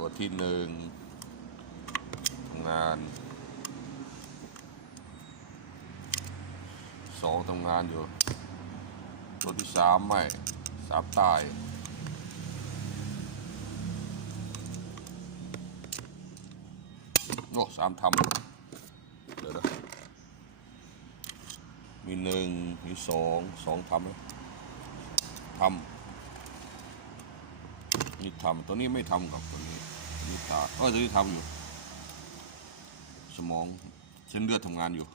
ตัวที่หนึ่งทำงานสองทำงานอยู่ ตัวที่สามไม่สามตายโอ้สามทำเดี๋ยวนะมีหนึ่งมีสองสองทำไหมทำนี่ทำตัวนี้ไม่ทำกับตัวนี้ นี่ตาเออตัวนี้ทำอยู่ สมองเส้นเลือดทำงานอยู่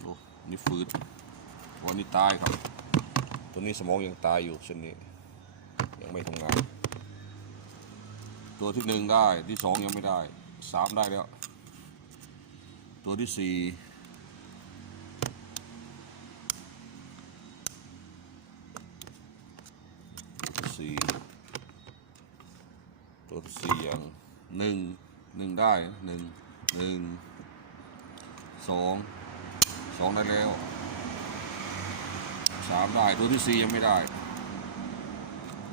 โอ้นี่ฟืดวันนี้ตายครับ ตัวนี้สมองยังตายอยู่เช่นนี้ ยังไม่ทำงาน ตัวที่หนึ่งได้ ที่สองยังไม่ได้ สามได้แล้ว ตัวที่สี่สี่ตัวที่สี่ยังหนึ่งหนึ่งได้หนึ่งหนึ่งสองสองได้แล้วสามได้ตัวที่สี่ยังไม่ได้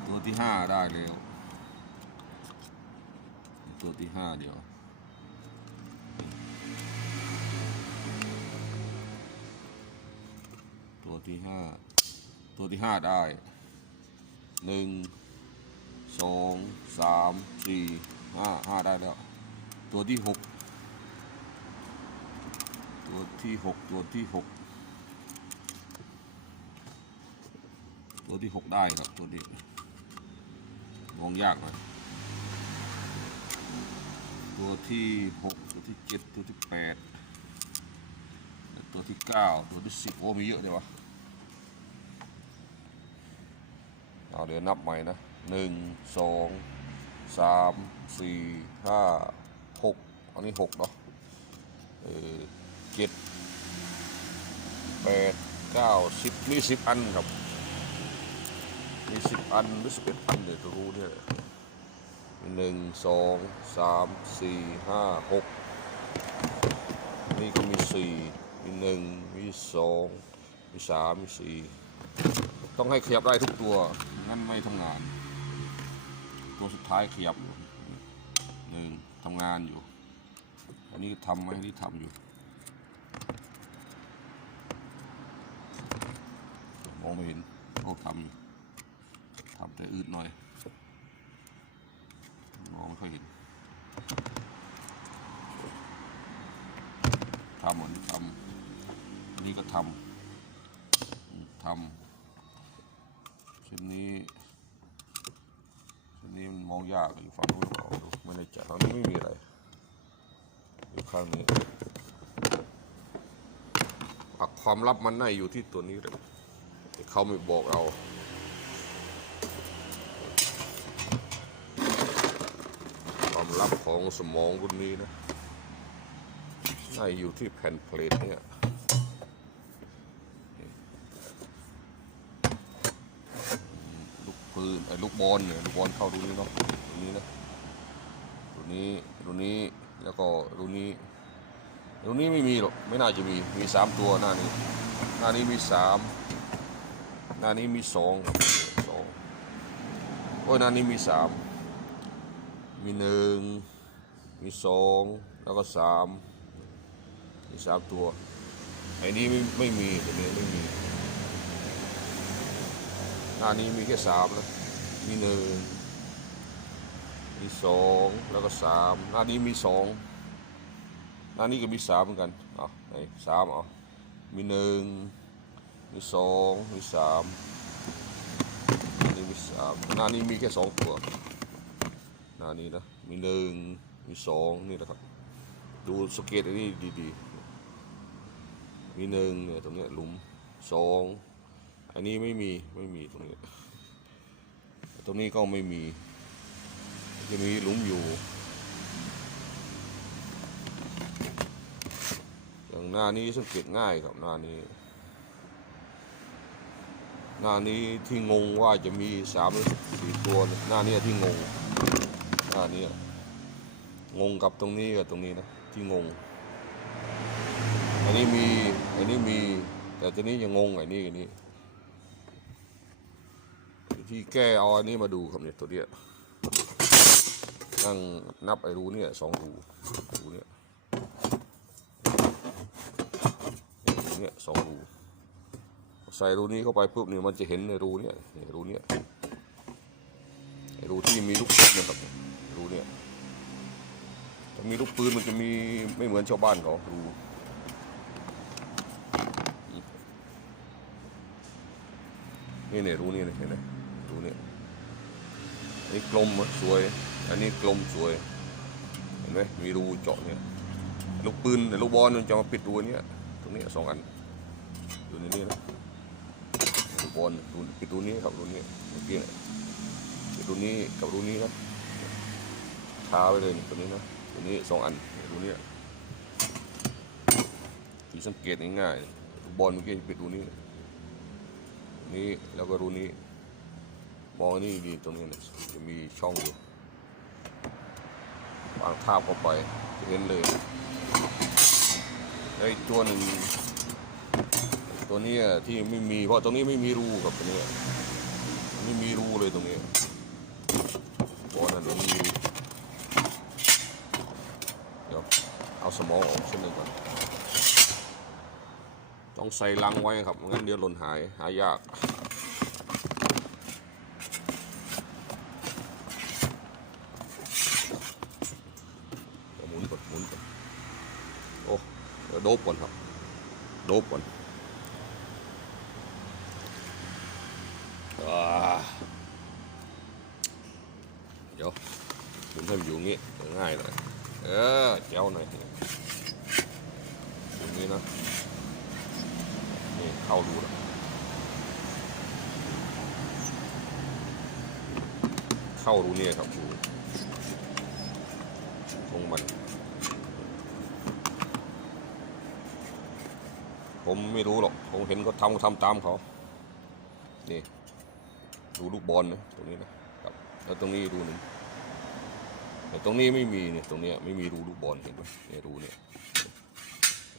ตัวที่ห้าได้แล้ว ตัวที่ห้าเดี๋ยว ที่ห้าตัวที่ห้าได้หนึ่งสองสามสี่ห้าห้าได้แล้ว ตัวที่หกตัวที่หกตัวที่หกตัวที่หกได้ครับตัวนี้มองยากหน่อยตัวที่หกตัวที่เจ็ดตัวที่แปดตัวที่เก้าตัวที่สิบโอ้มีเยอะเลยวะ เอาเดี๋ยวนับใหม่นะหนึ่งสองสามสี่ห้าหกอันนี้หกเนาะเออเจ็ดแปดเก้าสิบมีสิบอันครับ มีสิบอันหรือสิบเอ็ดอันเดี๋ยวจะรู้เนี่ยหนึ่งสองสามสี่ห้าหกนี่ก็มีสี่มีหนึ่งมีสองมีสามมีสี่ ต้องให้ขยับได้ทุกตัวงั้นไม่ทำงาน ตัวสุดท้ายขยับอยู่หนึ่งทำงานอยู่ อันนี้ทำไหมอันนี้ทำอยู่มองไม่เห็นโอ้ทำอยู่ทำแต่อืดหน่อยมองไม่ค่อยเห็นทำเหมือนทำนนี้ก็ทำทำ ชิ้นนี้ชิ้นนี้มันมองยากอยู่ฝั่งนู้นหรือเปล่าดูไม่ได้จัดฝั่งนี้ไม่มีอะไรอยู่ข้างนี้อะความลับมันน่าอยู่ที่ตัวนี้เลยแต่เขาไม่บอกเราความลับของสมองรุ่นนี้นะน่าอยู่ที่แผ่นเพลทเนี่ยลูก ปืนไอ้ลูกบอลเนี่ยลูกบอลเข้าดูนี้เนาะตัวนี้นะตัวนี้ตัวนี้แล้วก็ตัวนี้ตัวนี้ไม่มีหรอกไม่น่าจะมีมีสามตัวหน้านี้ หน้านี้มีสามหน้านี้มีสองสองโอ้ยหน้านี้มีสามมีหนึ่งมีสองแล้วก็สามมีสามตัวไอ้นี้ไม่ไม่มีตัวนี้ไม่มี หน้านี้มีแค่สามนะมีหนึ่งมีสองแล้วก็สามหน้านี้มีสองหน้านี้ก็มีสามเหมือนกันเอาไหนสามเอามีหนึ่งมีสองมีสามหน้านี้มีสามหน้านี้มีแค่สองตัวหน้านี้นะมีหนึ่งมีสองนี่นะครับ ดูสเก็ตอันนี้ดีๆ มีหนึ่งเนี่ยตรงเนี้ยหลุมสอง อันนี้ไม่มีไม่มีตรงนี้ ตรงนี้ก็ไม่มี จะมีหลุมอยู่ อย่างหน้านี้สังเกตง่ายครับหน้านี้ หน้านี้ที่งงว่าจะมีสามหรือสี่ตัว หน้านี้ที่งง หน้านี้งงกับตรงนี้กับตรงนี้นะที่งง อันนี้มี อันนี้มี แต่ตัวนี้ยังงงไอ้นี่ไอันนี้วิ ธีแก้เอาอันนี้มาดูครับเนี่ยตัวเนี้ยนั่งนับไอ้รูเนี่ยสองรูรูเนี่ยรูเนี่ยสองรูใส่รูนี้เข้าไปปุ๊บเนี่ยมันจะเห็นในรูเนี่ยรูเนี่ยไอรูที่มีลูกปืนนะครับรูเนี่ยถ้ามีลูกปืนมันจะมีไม่เหมือนชาวบ้านเขารูนี่เนี่ยรูนี่เนี่ยเห็นไหม เนี่ยอันนี้กลมสวย อันนี้กลมสวย เห็นไหมมีรูเจาะเนี่ย ลูกปืนลูกบอลมันจะมาปิดรูนเนี้ยตรงนี้สองอันอยู่ในนี้นะลูกบอลรูปิดรูนี้กับรูนี้เมื่อกี้เนี่ยปิดรูนี้กับรูนี้นะคาไว้เลยตัวนี้นะตัวนี้สองอันรูนี้ยที่สังเกตง่ายๆลูกบอลเมื่อกี้ปิดรูนี้นี้แล้วก็รูนี้ มองนี่ดีตรงนี้นะจะมีช่องอยู่วางทาบเข้าไปเห็นเลยแล้ตัวหนึ่งตัวนี้ที่ไม่มีเพราะตรงนี้ไม่มีรูกับตัวนี้ไม่มีรูเลยตรงนี้บอลนั่นตรงนี้เดี๋ยวเอาสมองออกเส้นหนึ่งก่อนต้องใส่ลังไว้ครับงั้นเดี๋ยวหล่นหายหายาก เดี๋ยวหมุนก่อนหมุนก่อนโอ้เดี๋ยวโด บก่อนครับ โดบก่อนเดี๋ยวหมุนให้มันอยู่งี้ง่ายหน่อยเออเจ้าหน่อยอย่างนี้นะนี่เข้าดูแล้วเข้ารูเนี่ยครับดูตรงมัน ผมไม่รู้หรอก ผมเห็นเขาทำก็ทำตามเขา นี่ ดูลูกบอลนะตรงนี้นะครับ แล้วตรงนี้ดูหนึ่งแต่ตรงนี้ไม่มีเนี่ยตรงเนี้ยไม่มีรูลูกบอลเห็นไหมเนี่ยรูเนี่ย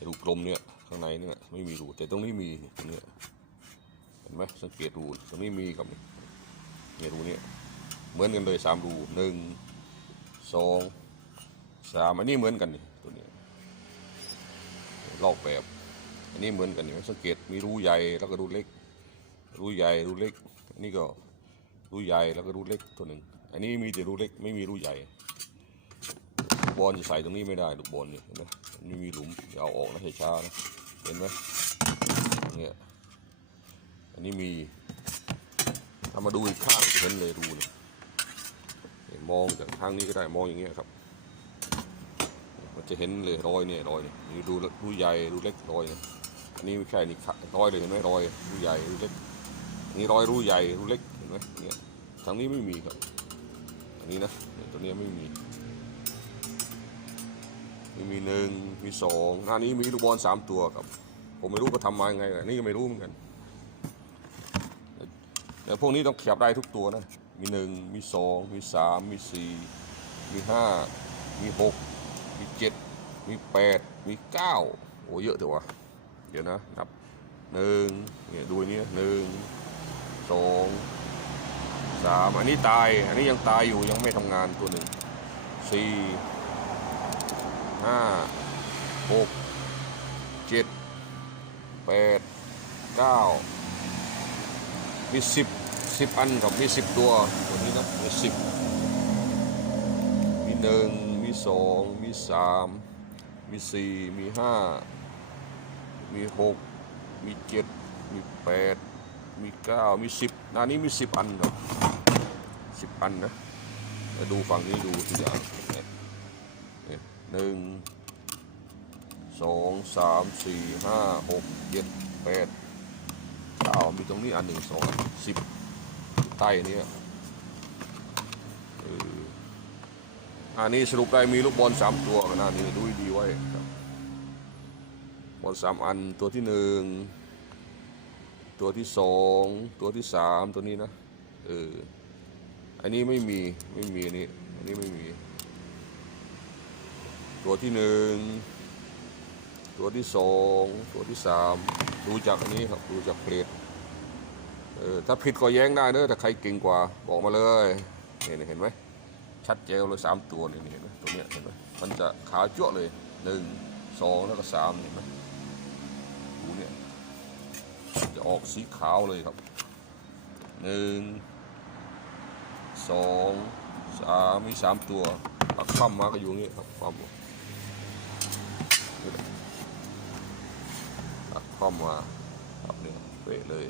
รูกลมเนี่ยข้างในเนี่ยไม่มีรูแต่ตรงนี้มีเนี่ยตรงเนี้ยเห็นไหมสังเกตรูตรงนี้มีครับเนี่ยเนี่ยรูเนี่ยเหมือนกันเลยสามรูหนึ่งสองสามอันนี้เหมือนกันนี่ตัวนี้ลอกแบบ อันนี้เหมือนกันนี่สังเกตมีรูใหญ่แล้วก็รูเล็ก รูใหญ่รูเล็ก อันนี้ก็รูใหญ่แล้วก็รูเล็กตัวหนึ่ง อันนี้มีแต่รูเล็กไม่มีรูใหญ่ลูกบอลจะใส่ตรงนี้ไม่ได้ลูกบอลนี่เห็นไหมมันม่มีหลุมอย่าเอาออกนะช้าๆนะเห็นไหมเนี่ยอันนี้มีถ้ามาดูอีกข้างจะเห็นเลยรูเนี่ยมองจากทางนี้ก็ได้มองอย่างเงี้ยครับ มันจะเห็นเลยรอยเนี่ยรอยเนี่ยดูรูใหญ่รูเล็กรอยเนี่ย อันนี้ไม่ใช่นี่ขะรอยเลยเห็นไหมรอยรูใหญ่รูเล็กนนี้รอยรูใหญ่รูเล็กเห็นไหมเนี่ยทางนี้ไม่มีครับ อันนี้นะตัวนี้ไม่มีม่มีหนึ่งมีสองหน้านี้มีลูกบอลสามตัวครับ ผมไม่รู้เขาทำมายังไงนนี้ก็ไม่รู้เหมือนกันแต่พวกนี้ต้องขยับได้ทุกตัวนะ มีหนึ่งมีสองมีสามมีสี่มีห้ามีหกมีเจ็ดมีแปดมีเก้าโอ้เยอะเถอะวะ เดี๋ยวนะนับหนึ่งเนี่ยดูนนี้หนึ่งสองสามอันนี้ตาย อันนี้ยังตายอยู่ยังไม่ทำงานตัวหนึ่งสี่ห้าหกเจ็ดแปดเก้ามีสิบสิบอันครับมีสิบตัวตัวนี้นะมีสิบมีหนึ่งมีสองมีสามมีสี่มีห้า มีหกมีเจ็ดมีแปดมีเก้ามีสิบหนานี้มีสิบอันครับสิบอันนะมาดูฝั่งนี้ดูตัวอย่างเนี่ยเนี่ยหนึ่งสองสามสี่ห้าหกเจ็ดแปดเก้ามีตรงนี้อันหนึ่งสองสิบใต้นี้ยเอออันนี้สรุปได้มีลูกบอลสามตัวนะนี่ดูดีไว้ครับ บอลสามอันตัวที่หนึ่งตัวที่สองตัวที่สามตัวนี้นะเอออันนี้ไม่มีไม่มีอันนี้อันนี้ไม่มี ตัวที่หนึ่งตัวที่สองตัวที่สามดูจากอันนี้ครับดูจากเพลทเออถ้าผิดก็แย้งได้เด้อถ้าใครเก่งกว่าบอกมาเลยนี่นี่เห็นไหมชัดเจนเลยสามตัวนี่เห็นไหมตัวเนี้ยเห็นไหมมันจะขาวจั่วเลยหนึ่งสองแล้วก็สามเห็นไหม เนี่ย จะออกสีขาวเลยครับหนึ่งสองสามมีสามตัวปักคว่ำมาก็อยู่อย่างงี้ครับคว่ำตัดข้อมมาครับนี่เปะเลย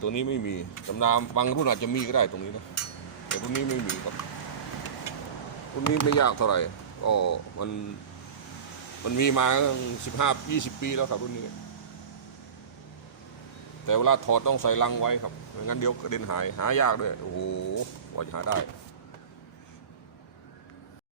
ตัวนี้ไม่มีตำนามบางรุ่นอาจจะมีก็ได้ตรงนี้นะ แต่รุ่นนี้ไม่มีครับรุ่นนี้ไม่ยากเท่าไหร่ก็มัน มันมีมาสิบห้ายี่สิบปีแล้วครับรุ่นนี้ แต่เวลาถอดต้องใส่ลังไว้ครับไม่งั้นเดี๋ยวกระเด็นหายหายากด้วยโอ้โหกว่าจะหาได้